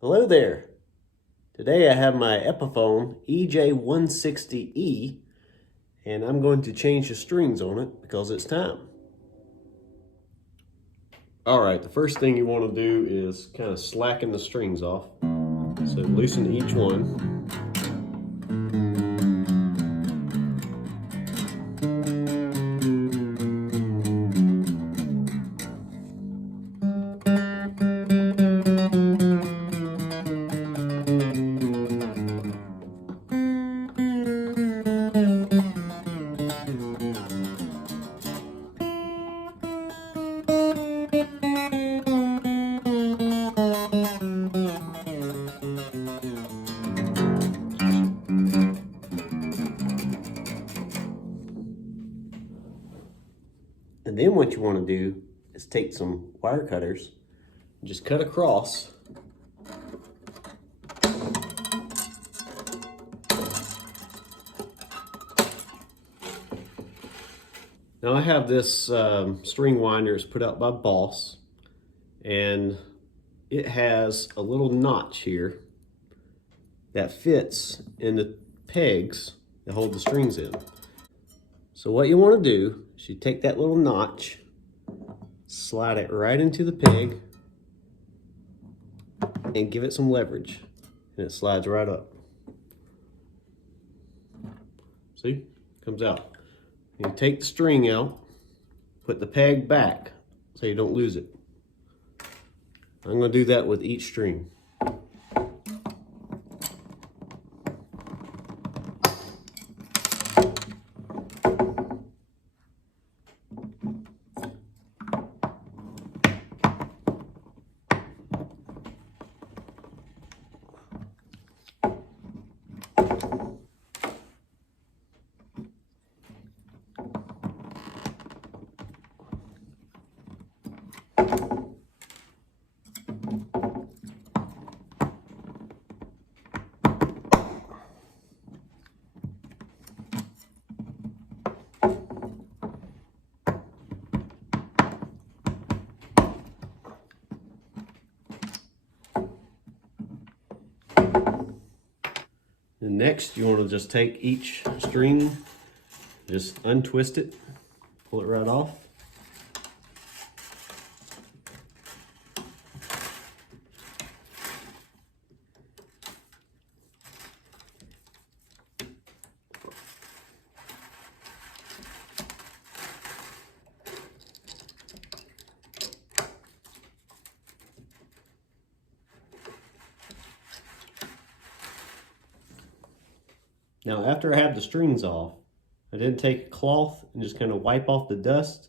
Hello there. Today I have my Epiphone EJ-160E and I'm going to change the strings on it because it's time. Alright, the first thing you want to do is kind of slacken the strings off. So loosen each one. And then what you want to do is take some wire cutters and just cut across. Now I have this string winder. It's put out by Boss, and it has a little notch here that fits in the pegs that hold the strings in. So what you want to do is you take that little notch, slide it right into the peg, and give it some leverage, and it slides right up. See? Comes out. You take the string out, put the peg back so you don't lose it. I'm going to do that with each string. And next, you want to just take each string, just untwist it, pull it right off. Now, after I have the strings off, I then take a cloth and just kind of wipe off the dust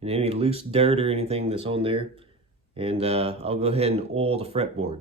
and any loose dirt or anything that's on there. And I'll go ahead and oil the fretboard.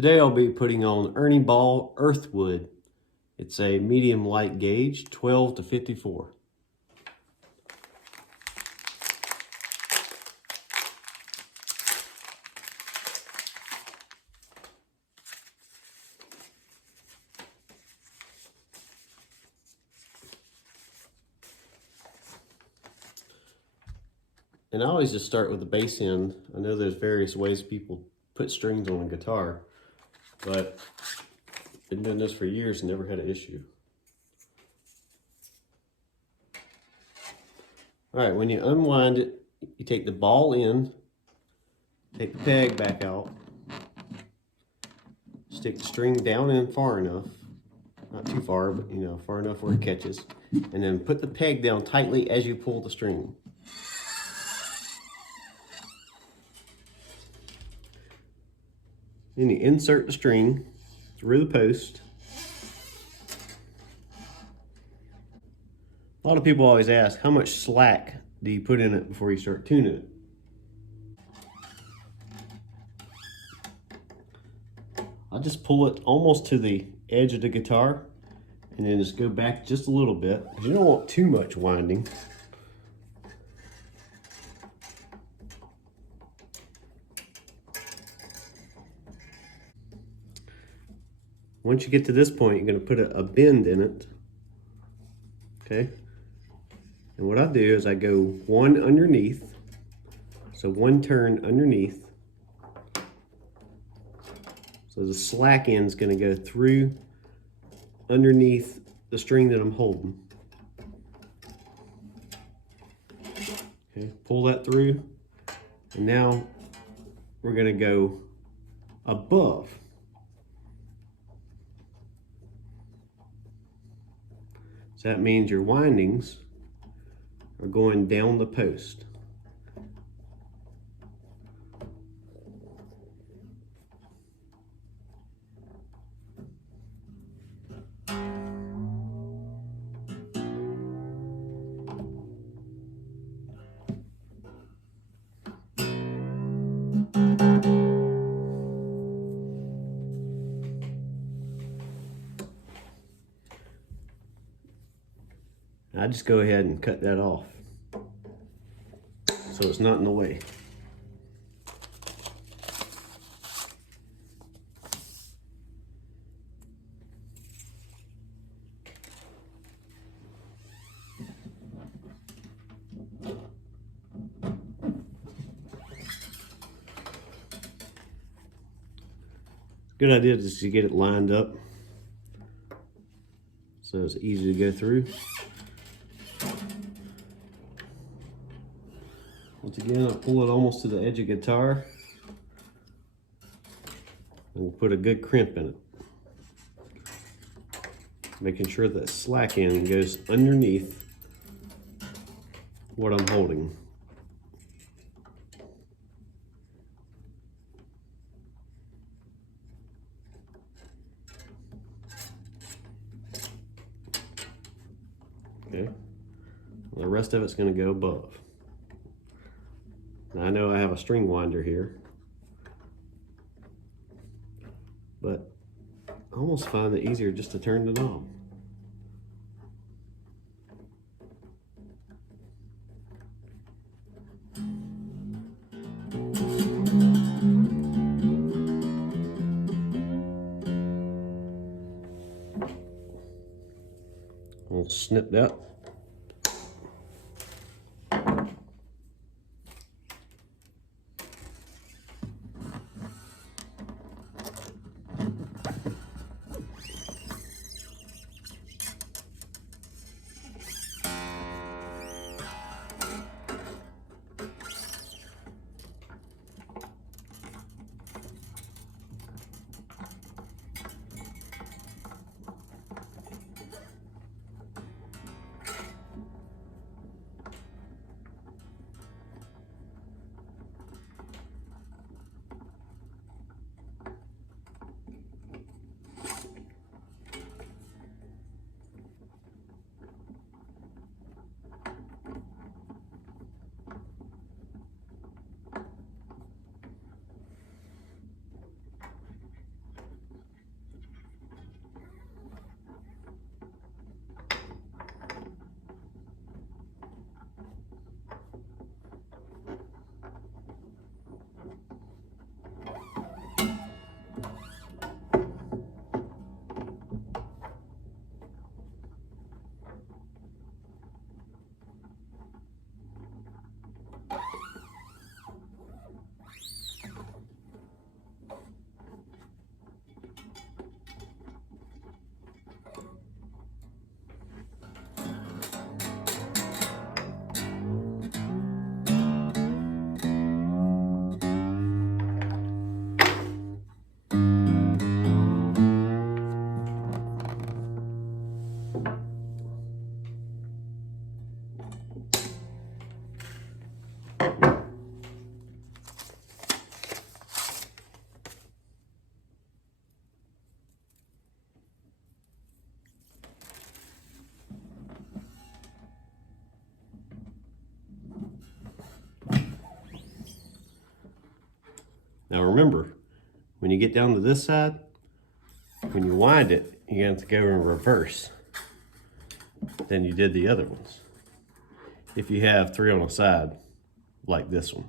Today I'll be putting on Ernie Ball Earthwood. It's a medium light gauge, 12 to 54. And I always just start with the bass end. I know there's various ways people put strings on a guitar, but I've been doing this for years and never had an issue. All right, when you unwind it, you take the ball in, take the peg back out, stick the string down in far enough, not too far, but far enough where it catches, and then put the peg down tightly as you pull the string. Then you insert the string through the post. A lot of people always ask, how much slack do you put in it before you start tuning it? I'll just pull it almost to the edge of the guitar and then just go back just a little bit, because you don't want too much winding. Once you get to this point, you're going to put a bend in it. Okay? And what I do is I go one underneath. So one turn underneath. So the slack end is going to go through underneath the string that I'm holding. Okay, pull that through. And now we're going to go above. So that means your windings are going down the post. I just go ahead and cut that off so it's not in the way. Good idea just to get it lined up so it's easy to go through. Once again, I'll pull it almost to the edge of the guitar and we'll put a good crimp in it. Making sure that slack end goes underneath what I'm holding. Okay, well, the rest of it's going to go above. Now I know I have a string winder here, but I almost find it easier just to turn the knob. We'll snip that. Now remember, when you get down to this side, when you wind it, you have to go in reverse than you did the other ones. If you have 3 on a side, like this one.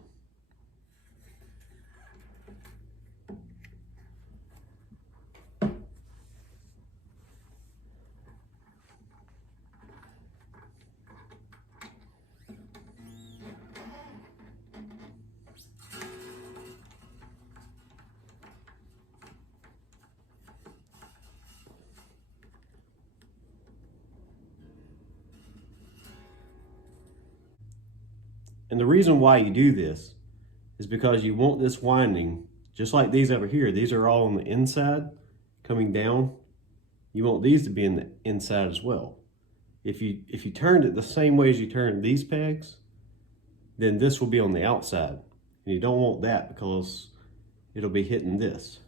And the reason why you do this is because you want this winding, just like these over here, these are all on the inside coming down. You want these to be in the inside as well. If you turned it the same way as you turned these pegs, then this will be on the outside. And you don't want that because it'll be hitting this.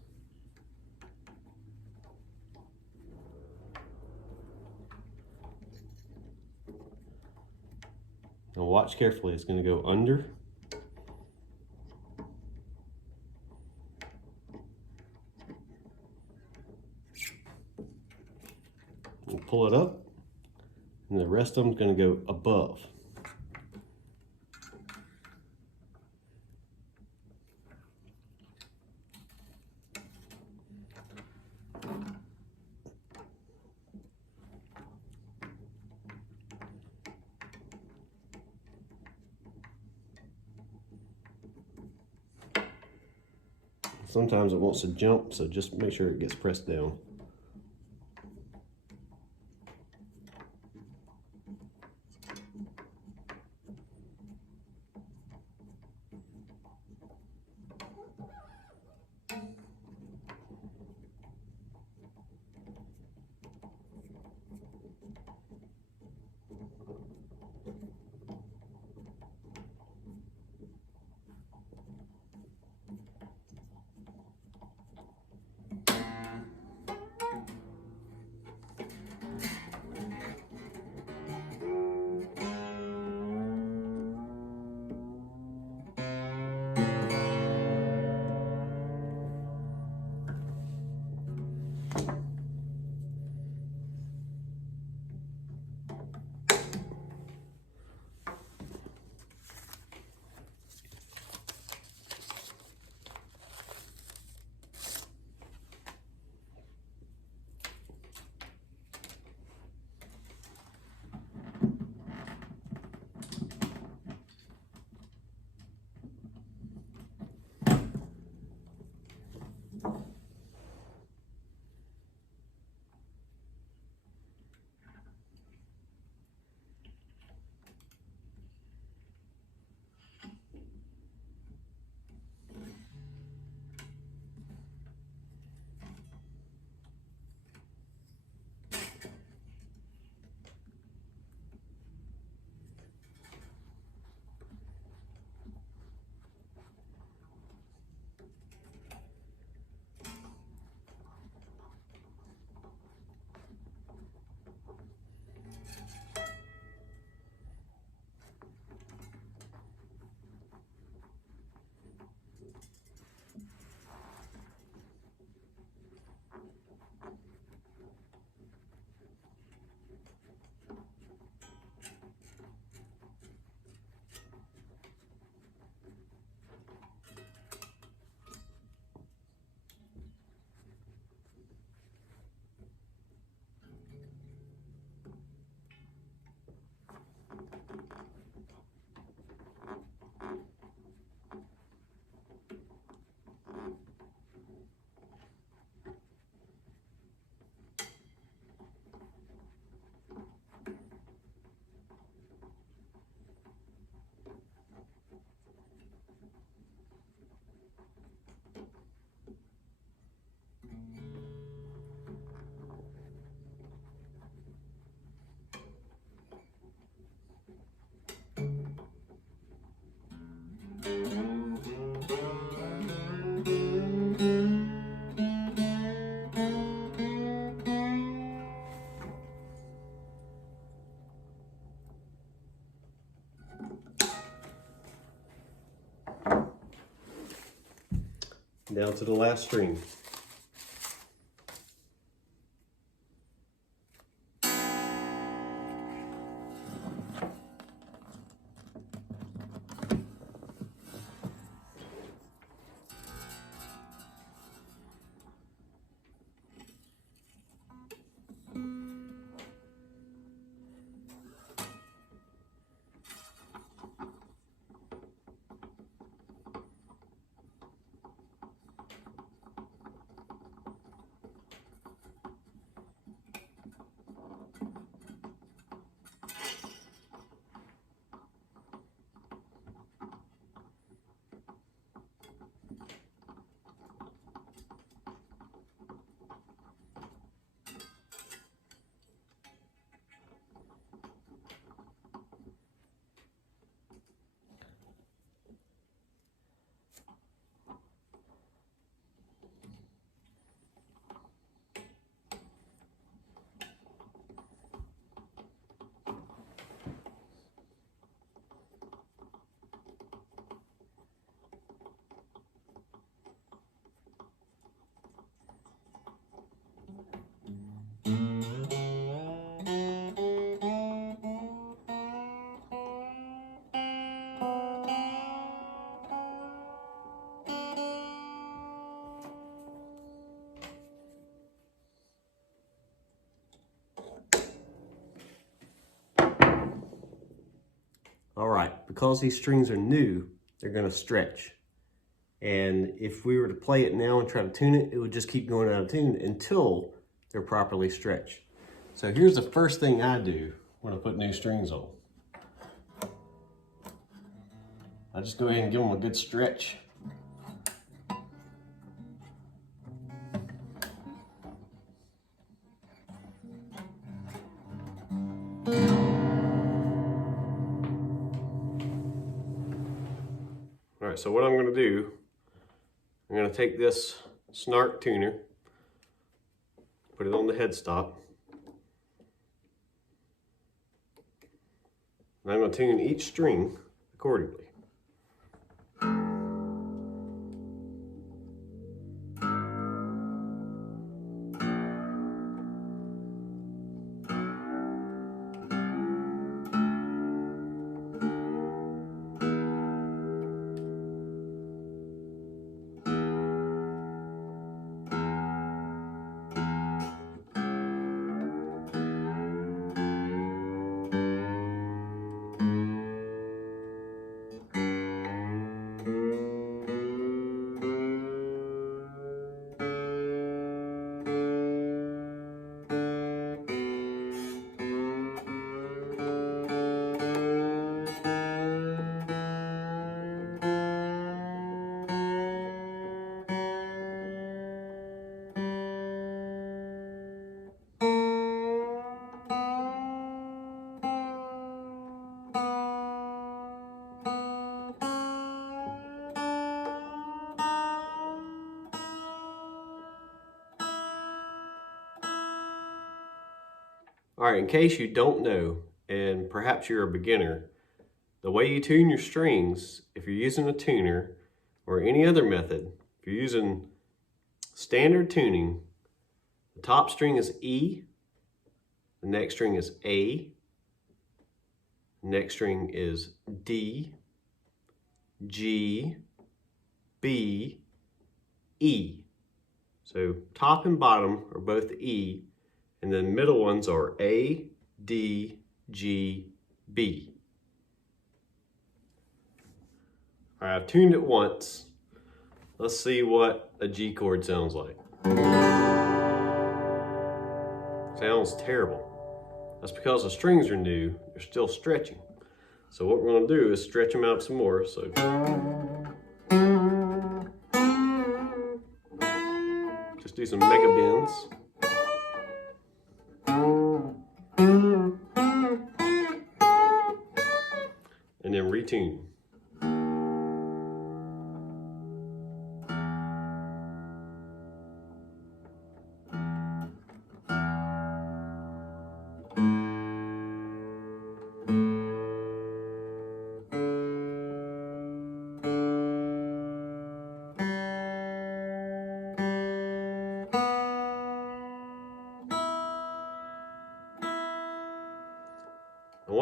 Now watch carefully, it's going to go under. And pull it up, and the rest of them is going to go above. Sometimes it wants to jump, so just make sure it gets pressed down. down to the last string. All right, because these strings are new, they're gonna stretch. And if we were to play it now and try to tune it, it would just keep going out of tune until they're properly stretched. So here's the first thing I do when I put new strings on. I just go ahead and give them a good stretch. All right, so what I'm gonna do, I'm gonna take this snark tuner, put it on the headstock, and I'm gonna tune each string accordingly. All right, in case you don't know, and perhaps you're a beginner, the way you tune your strings, if you're using a tuner or any other method, if you're using standard tuning, the top string is E, the next string is A, the next string is D, G, B, E. So top and bottom are both E, and then middle ones are A, D, G, B. All right, I've tuned it once. Let's see what a G chord sounds like. Sounds terrible. That's because the strings are new, they're still stretching. So what we're gonna do is stretch them out some more. So just do some mega bends. And then retune.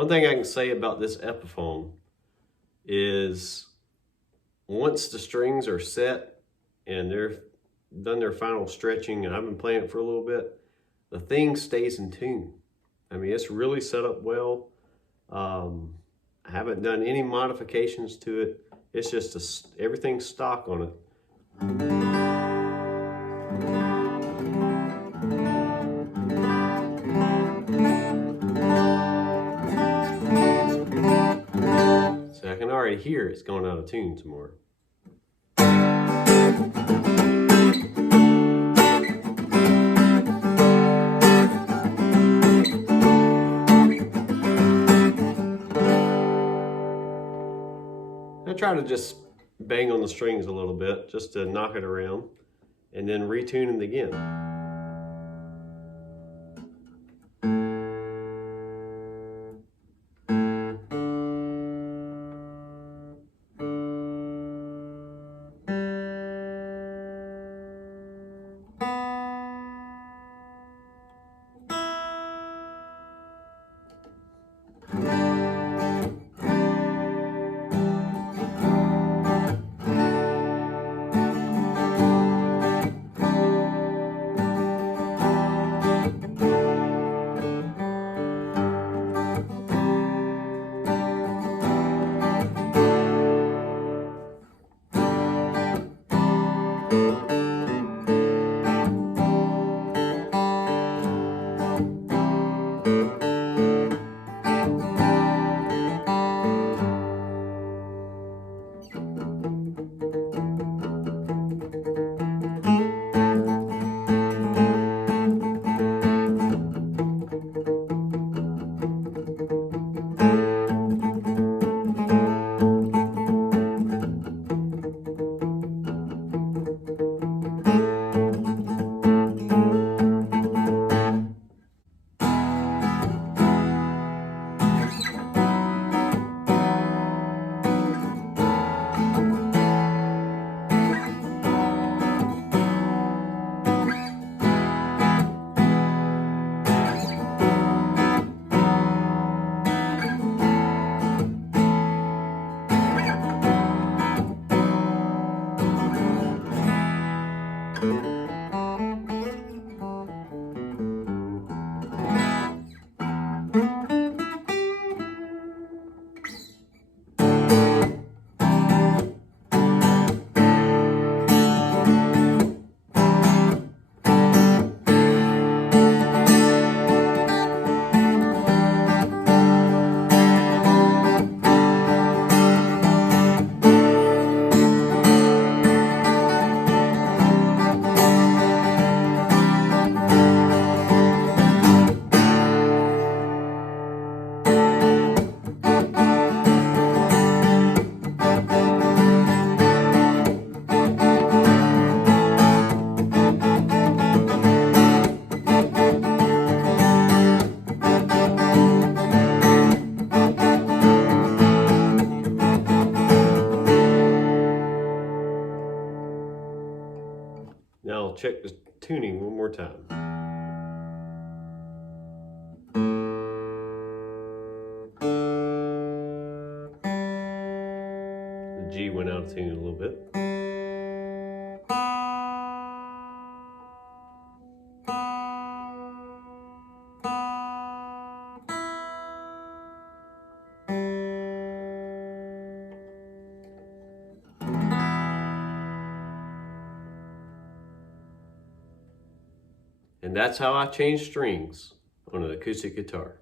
One thing I can say about this Epiphone is once the strings are set and they're done their final stretching and I've been playing it for a little bit, the thing stays in tune. I mean, it's really set up well. I haven't done any modifications to it. It's just everything's stock on it. So I can already hear it's going out of tune some more. I try to just bang on the strings a little bit just to knock it around and then retune it again. Now I'll check the tuning one more time. The G went out of tune a little bit. And that's how I change strings on an acoustic guitar.